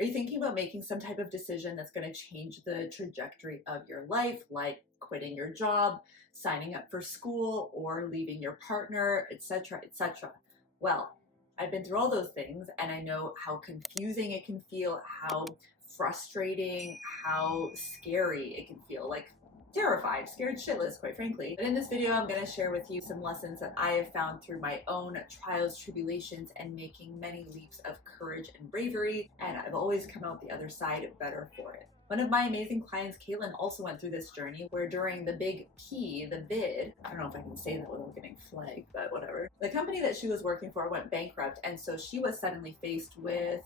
Are you thinking about making some type of decision that's going to change the trajectory of your life, like quitting your job, signing up for school, or leaving your partner, etc., etc.? Well, I've been through all those things, and I know how confusing it can feel, how frustrating, how scary it can feel, like terrified, scared shitless, quite frankly. But in this video, I'm going to share with you some lessons that I have found through my own trials, tribulations, and making many leaps of courage and bravery, and I've always come out the other side better for it. One of my amazing clients, Caitlin, also went through this journey where during the big P, the bid, I don't know if I can say that without getting flagged, but whatever. The company that she was working for went bankrupt, and so she was suddenly faced with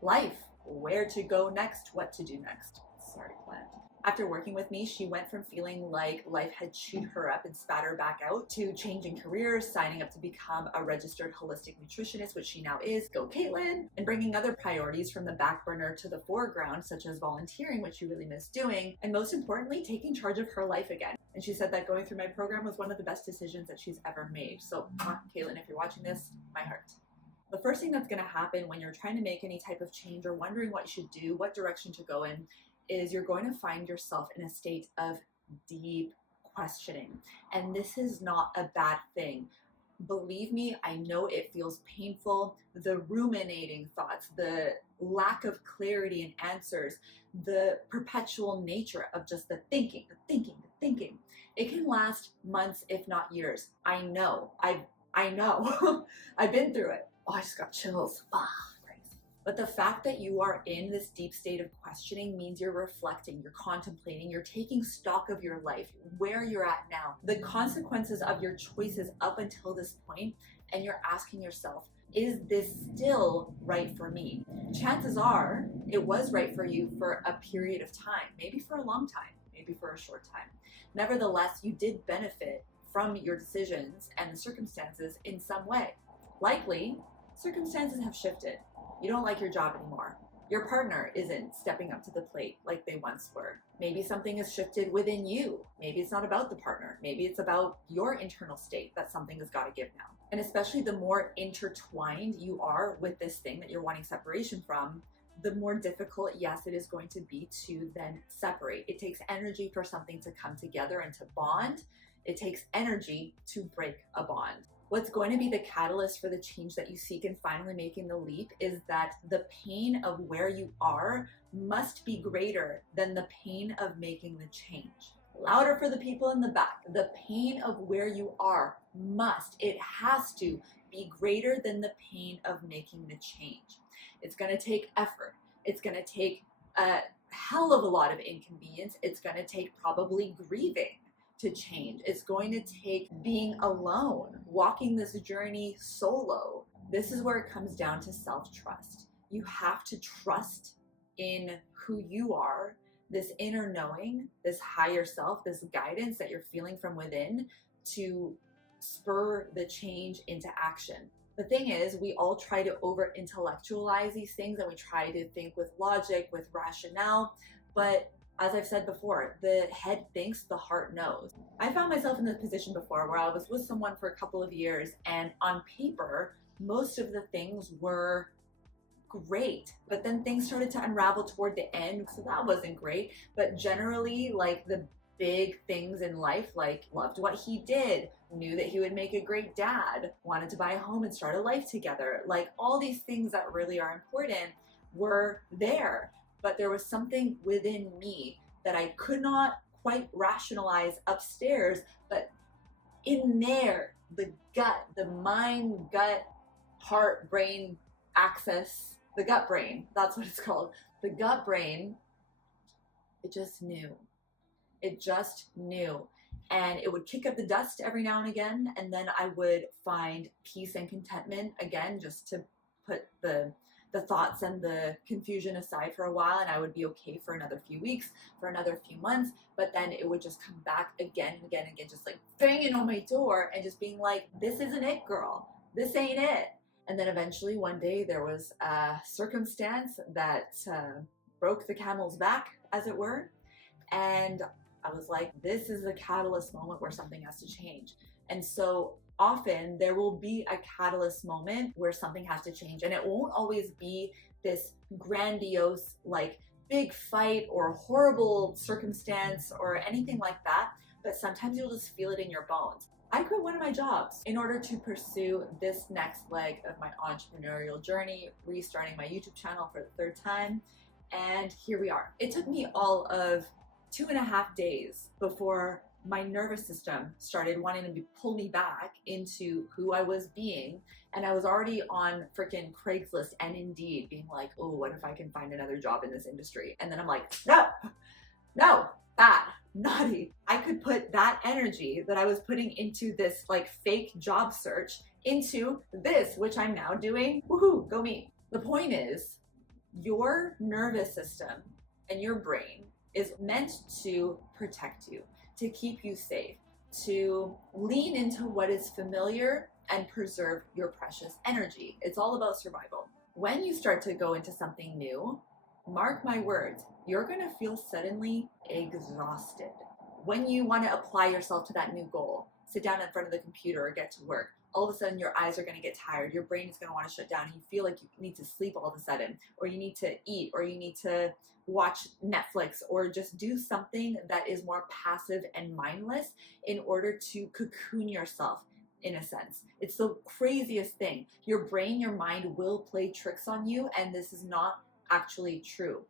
life, where to go next, what to do next. Sorry, plant. After working with me, she went from feeling like life had chewed her up and spat her back out to changing careers, signing up to become a registered holistic nutritionist, which she now is, go Caitlin, and bringing other priorities from the back burner to the foreground, such as volunteering, which she really missed doing, and most importantly, taking charge of her life again. And she said that going through my program was one of the best decisions that she's ever made. So, Caitlin, if you're watching this, my heart. The first thing that's going to happen when you're trying to make any type of change or wondering what you should do, what direction to go in, is you're going to find yourself in a state of deep questioning. And this is not a bad thing. Believe me, I know it feels painful. The ruminating thoughts, the lack of clarity and answers, the perpetual nature of just the thinking. It can last months, if not years. I know. I know. I've been through it. Oh, I just got chills. But the fact that you are in this deep state of questioning means you're reflecting, you're contemplating, you're taking stock of your life, where you're at now, the consequences of your choices up until this point, and you're asking yourself, is this still right for me? Chances are it was right for you for a period of time, maybe for a long time, maybe for a short time. Nevertheless, you did benefit from your decisions and the circumstances in some way. Likely, circumstances have shifted. You don't like your job anymore. Your partner isn't stepping up to the plate like they once were. Maybe something has shifted within you. Maybe it's not about the partner. Maybe it's about your internal state that something has got to give now. And especially the more intertwined you are with this thing that you're wanting separation from, the more difficult, yes, it is going to be to then separate. It takes energy for something to come together and to bond. It takes energy to break a bond. What's going to be the catalyst for the change that you seek in finally making the leap is that the pain of where you are must be greater than the pain of making the change. Louder for the people in the back. The pain of where you are it has to be greater than the pain of making the change. It's going to take effort. It's going to take a hell of a lot of inconvenience. It's going to take probably grieving to change. It's going to take being alone, walking this journey solo. This is where it comes down to self-trust. You have to trust in who you are, this inner knowing, this higher self, this guidance that you're feeling from within to spur the change into action. The thing is, we all try to over-intellectualize these things and we try to think with logic, with rationale, but as I've said before, the head thinks, the heart knows. I found myself in this position before where I was with someone for a couple of years, and on paper, most of the things were great, but then things started to unravel toward the end, so that wasn't great. But generally, like the big things in life, like loved what he did, knew that he would make a great dad, wanted to buy a home and start a life together, like all these things that really are important were there. But there was something within me that I could not quite rationalize upstairs, but in there, the gut, the mind, gut, heart, brain axis, the gut brain, that's what it's called. The gut brain, it just knew. It just knew. And it would kick up the dust every now and again, and then I would find peace and contentment again, just to put the thoughts and the confusion aside for a while, and I would be okay for another few weeks, for another few months, but then it would just come back again and again and again, just like banging on my door and just being like, this isn't it, girl. This ain't it. And then eventually one day there was a circumstance that broke the camel's back, as it were, and I was like, this is the catalyst moment where something has to change. And so often there will be a catalyst moment where something has to change, and it won't always be this grandiose, like big fight or horrible circumstance or anything like that, but sometimes you'll just feel it in your bones. I quit one of my jobs in order to pursue this next leg of my entrepreneurial journey, restarting my YouTube channel for the third time, and here we are. It took me all of 2.5 days before my nervous system started wanting to pull me back into who I was being. And I was already on freaking Craigslist and Indeed being like, oh, what if I can find another job in this industry? And then I'm like, no, bad, naughty. I could put that energy that I was putting into this like fake job search into this, which I'm now doing. Woohoo, go me. The point is, your nervous system and your brain is meant to protect you, to keep you safe, to lean into what is familiar and preserve your precious energy. It's all about survival. When you start to go into something new, mark my words, you're gonna feel suddenly exhausted. When you want to apply yourself to that new goal, sit down in front of the computer or get to work, all of a sudden your eyes are going to get tired, your brain is going to want to shut down, and you feel like you need to sleep all of a sudden, or you need to eat, or you need to watch Netflix, or just do something that is more passive and mindless in order to cocoon yourself, in a sense. It's the craziest thing. Your brain, your mind will play tricks on you, and this is not actually true.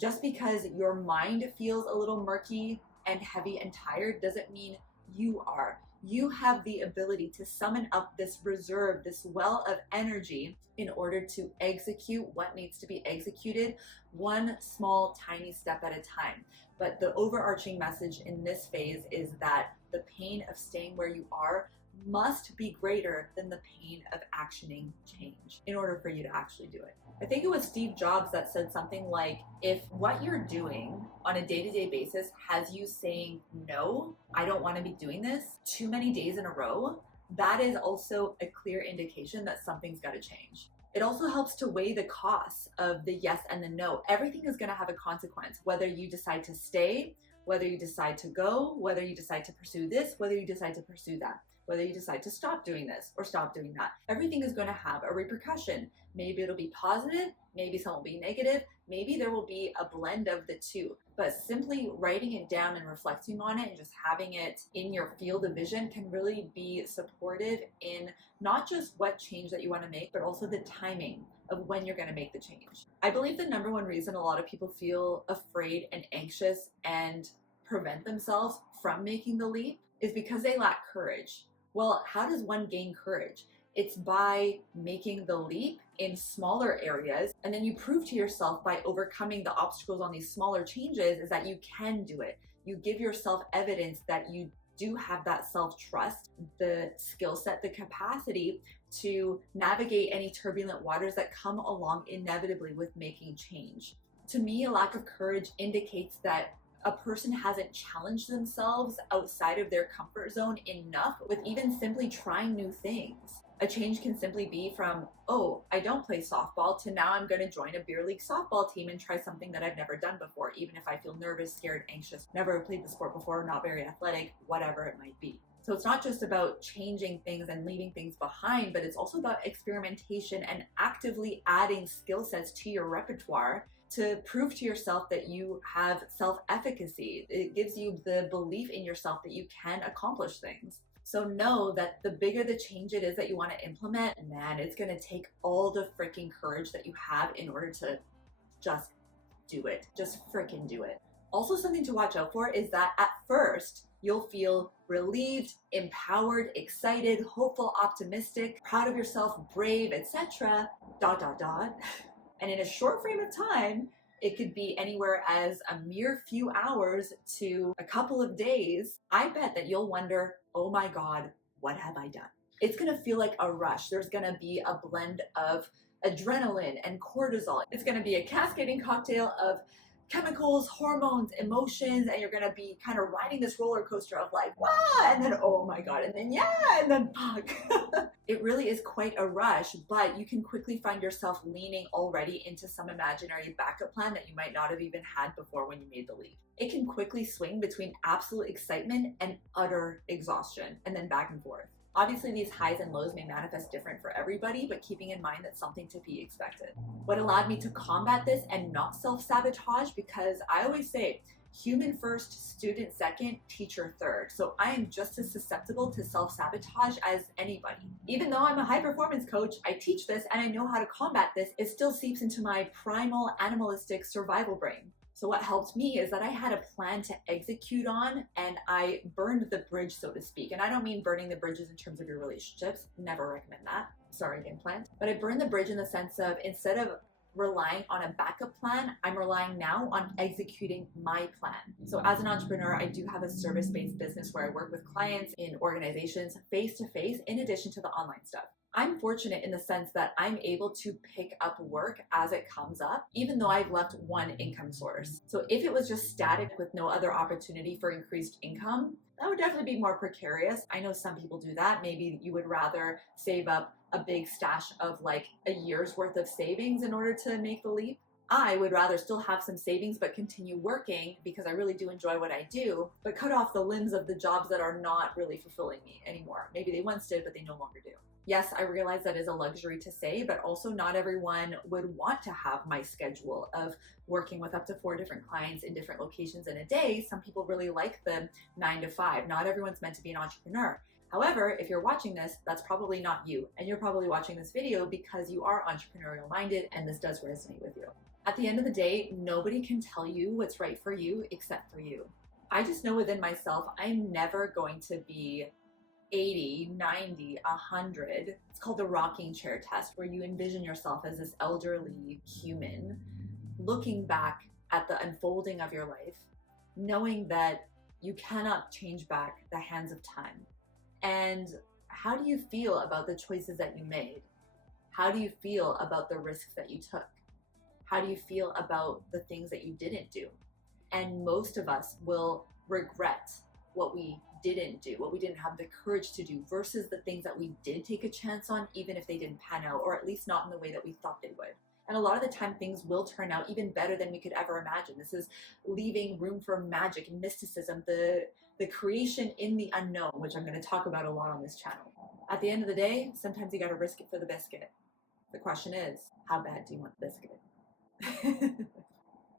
Just because your mind feels a little murky and heavy and tired doesn't mean you are. You have the ability to summon up this reserve, this well of energy in order to execute what needs to be executed, one small tiny step at a time. But the overarching message in this phase is that the pain of staying where you are must be greater than the pain of actioning change in order for you to actually do it. I think it was Steve Jobs that said something like, if what you're doing on a day-to-day basis has you saying, no, I don't want to be doing this too many days in a row, that is also a clear indication that something's got to change. It also helps to weigh the costs of the yes and the no. Everything is going to have a consequence, whether you decide to stay, whether you decide to go, whether you decide to pursue this, whether you decide to pursue that, whether you decide to stop doing this or stop doing that. Everything is going to have a repercussion. Maybe it'll be positive, maybe some will be negative, maybe there will be a blend of the two. But simply writing it down and reflecting on it and just having it in your field of vision can really be supportive in not just what change that you want to make, but also the timing of when you're going to make the change. I believe the number one reason a lot of people feel afraid and anxious and prevent themselves from making the leap is because they lack courage. Well, how does one gain courage? It's by making the leap in smaller areas, and then you prove to yourself by overcoming the obstacles on these smaller changes is that you can do it. You give yourself evidence that you do have that self-trust, the skill set, the capacity to navigate any turbulent waters that come along inevitably with making change. To me, a lack of courage indicates that a person hasn't challenged themselves outside of their comfort zone enough with even simply trying new things. A change can simply be from, oh, I don't play softball, to now I'm going to join a beer league softball team and try something that I've never done before, even if I feel nervous, scared, anxious, never played the sport before, not very athletic, whatever it might be. So it's not just about changing things and leaving things behind, but it's also about experimentation and actively adding skill sets to your repertoire to prove to yourself that you have self-efficacy. It gives you the belief in yourself that you can accomplish things. So know that the bigger the change it is that you want to implement, man, it's going to take all the freaking courage that you have in order to just do it. Just freaking do it. Also, something to watch out for is that at first, you'll feel relieved, empowered, excited, hopeful, optimistic, proud of yourself, brave, etc. ... And in a short frame of time, it could be anywhere as a mere few hours to a couple of days. I bet that you'll wonder, oh my God, what have I done? It's going to feel like a rush. There's going to be a blend of adrenaline and cortisol. It's going to be a cascading cocktail of chemicals, hormones, emotions, and you're going to be kind of riding this roller coaster of like, wow, and then, oh my God, and then, yeah, and then, fuck. It really is quite a rush, but you can quickly find yourself leaning already into some imaginary backup plan that you might not have even had before when you made the leap. It can quickly swing between absolute excitement and utter exhaustion, and then back and forth. Obviously, these highs and lows may manifest different for everybody, but keeping in mind that's something to be expected. What allowed me to combat this and not self-sabotage, because I always say, human first, student second, teacher third. So I am just as susceptible to self-sabotage as anybody. Even though I'm a high performance coach, I teach this and I know how to combat this, it still seeps into my primal animalistic survival brain. So what helped me is that I had a plan to execute on, and I burned the bridge, so to speak. And I don't mean burning the bridges in terms of your relationships. Never recommend that. Sorry, implant. But I burned the bridge in the sense of, instead of relying on a backup plan, I'm relying now on executing my plan. So as an entrepreneur, I do have a service-based business where I work with clients in organizations face-to-face in addition to the online stuff. I'm fortunate in the sense that I'm able to pick up work as it comes up, even though I've left one income source. So if it was just static with no other opportunity for increased income, that would definitely be more precarious. I know some people do that. Maybe you would rather save up a big stash of like a year's worth of savings in order to make the leap. I would rather still have some savings but continue working because I really do enjoy what I do, but cut off the limbs of the jobs that are not really fulfilling me anymore. Maybe they once did, but they no longer do. Yes, I realize that is a luxury to say, but also not everyone would want to have my schedule of working with up to 4 different clients in different locations in a day. Some people really like the 9 to 5. Not everyone's meant to be an entrepreneur. However, if you're watching this, that's probably not you. And you're probably watching this video because you are entrepreneurial minded and this does resonate with you. At the end of the day, nobody can tell you what's right for you except for you. I just know within myself, I'm never going to be 80, 90, 100. It's called the rocking chair test, where you envision yourself as this elderly human looking back at the unfolding of your life, knowing that you cannot change back the hands of time. And how do you feel about the choices that you made? How do you feel about the risks that you took? How do you feel about the things that you didn't do? And most of us will regret what we didn't do, what we didn't have the courage to do, versus the things that we did take a chance on, even if they didn't pan out, or at least not in the way that we thought they would. And a lot of the time things will turn out even better than we could ever imagine. This is leaving room for magic and mysticism, the creation in the unknown, which I'm going to talk about a lot on this channel. At the end of the day, sometimes you got to risk it for the biscuit. The question is, how bad do you want the biscuit?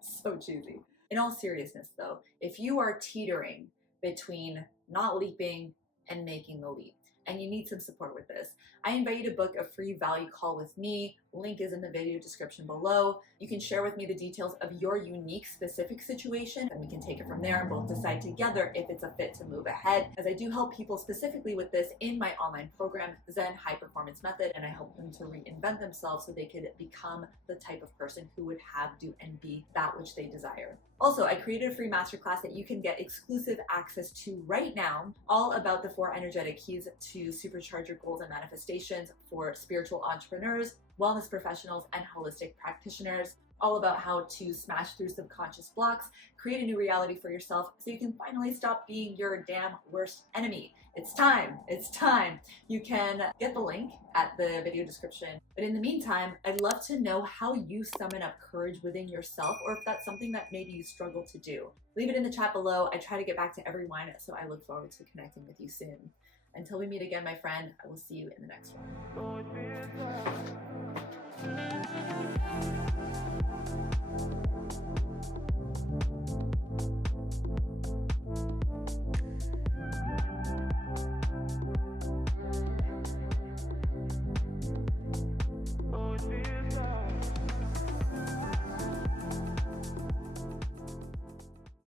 So cheesy. In all seriousness though, if you are teetering between not leaping and making the leap, and you need some support with this, I invite you to book a free value call with me. Link is in the video description below. You can share with me the details of your unique specific situation, and we can take it from there and both decide together if it's a fit to move ahead, as I do help people specifically with this in my online program, Zen High Performance Method, and I help them to reinvent themselves so they could become the type of person who would have, do, and be that which they desire. Also, I created a free masterclass that you can get exclusive access to right now, all about the 4 energetic keys to supercharge your goals and manifestations for spiritual entrepreneurs, wellness professionals, and holistic practitioners. All about how to smash through subconscious blocks, create a new reality for yourself so you can finally stop being your damn worst enemy. It's time. It's time. You can get the link at the video description. But in the meantime, I'd love to know how you summon up courage within yourself, or if that's something that maybe you struggle to do. Leave it in the chat below. I try to get back to everyone, so I look forward to connecting with you soon. Until we meet again, my friend, I will see you in the next one.